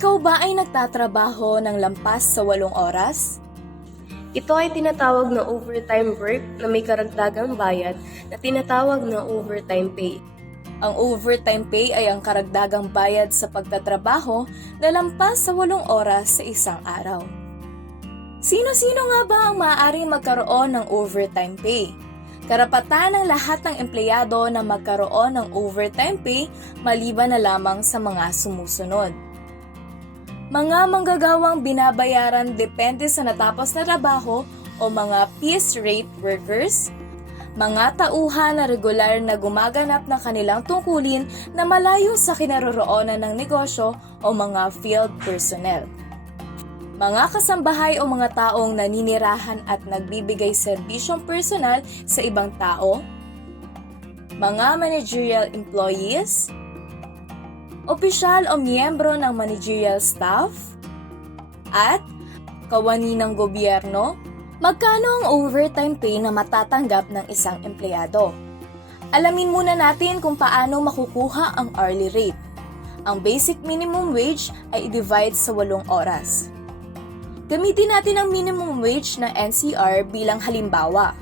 Ikaw ba ay nagtatrabaho ng lampas sa 8 oras? Ito ay tinatawag na overtime work na may karagdagang bayad na tinatawag na overtime pay. Ang overtime pay ay ang karagdagang bayad sa pagtatrabaho na lampas sa 8 oras sa isang araw. Sino-sino nga ba ang maaaring magkaroon ng overtime pay? Karapatan ng lahat ng empleyado na magkaroon ng overtime pay maliban na lamang sa mga sumusunod. Mga manggagawang binabayaran depende sa natapos na trabaho o mga piece rate workers, mga tauhan na regular na gumaganap ng kanilang tungkulin na malayo sa kinaroroonan ng negosyo o mga field personnel, mga kasambahay o mga taong naninirahan at nagbibigay serbisyong personal sa ibang tao, mga managerial employees, opisyal o miyembro ng managerial staff, at kawani ng gobyerno. Magkano ang overtime pay na matatanggap ng isang empleyado? Alamin muna natin kung paano makukuha ang hourly rate. Ang basic minimum wage ay i-divide sa 8 oras. Gamitin natin ang minimum wage ng NCR bilang halimbawa.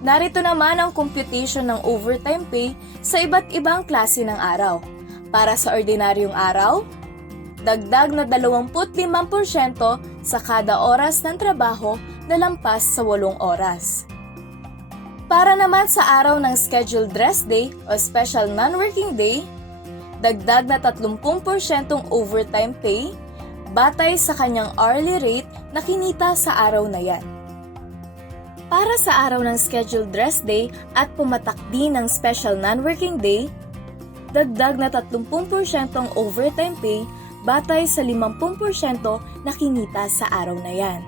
Narito naman ang computation ng overtime pay sa iba't ibang klase ng araw. Para sa ordinaryong araw, dagdag na 25% sa kada oras ng trabaho na lampas sa 8 oras. Para naman sa araw ng scheduled rest day o special non-working day, dagdag na 30% overtime pay batay sa kanyang hourly rate na kinita sa araw na yan. Para sa araw ng scheduled rest day at pumatak din ng special non-working day, dagdag na 30% overtime pay batay sa 50% na kinita sa araw na yan.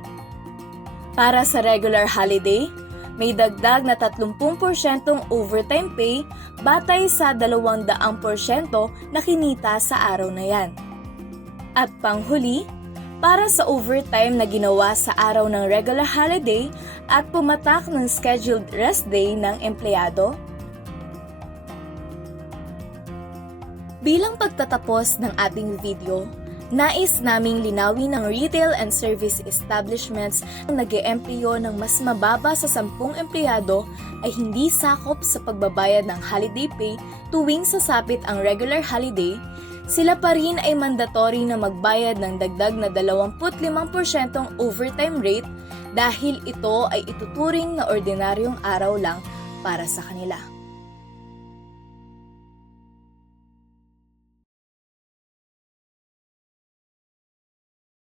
Para sa regular holiday, may dagdag na 30% overtime pay batay sa 200% na kinita sa araw na yan. At panghuli, para sa overtime na ginawa sa araw ng regular holiday at pumatak ng scheduled rest day ng empleyado. Bilang pagtatapos ng ating video, nais naming linawin ng retail and service establishments na nag-eemplyo ng mas mababa sa 10 empleyado ay hindi sakop sa pagbabayad ng holiday pay tuwing sasapit ang regular holiday. Sila pa rin ay mandatory na magbayad ng dagdag na 25% overtime rate dahil ito ay ituturing na ordinaryong araw lang para sa kanila.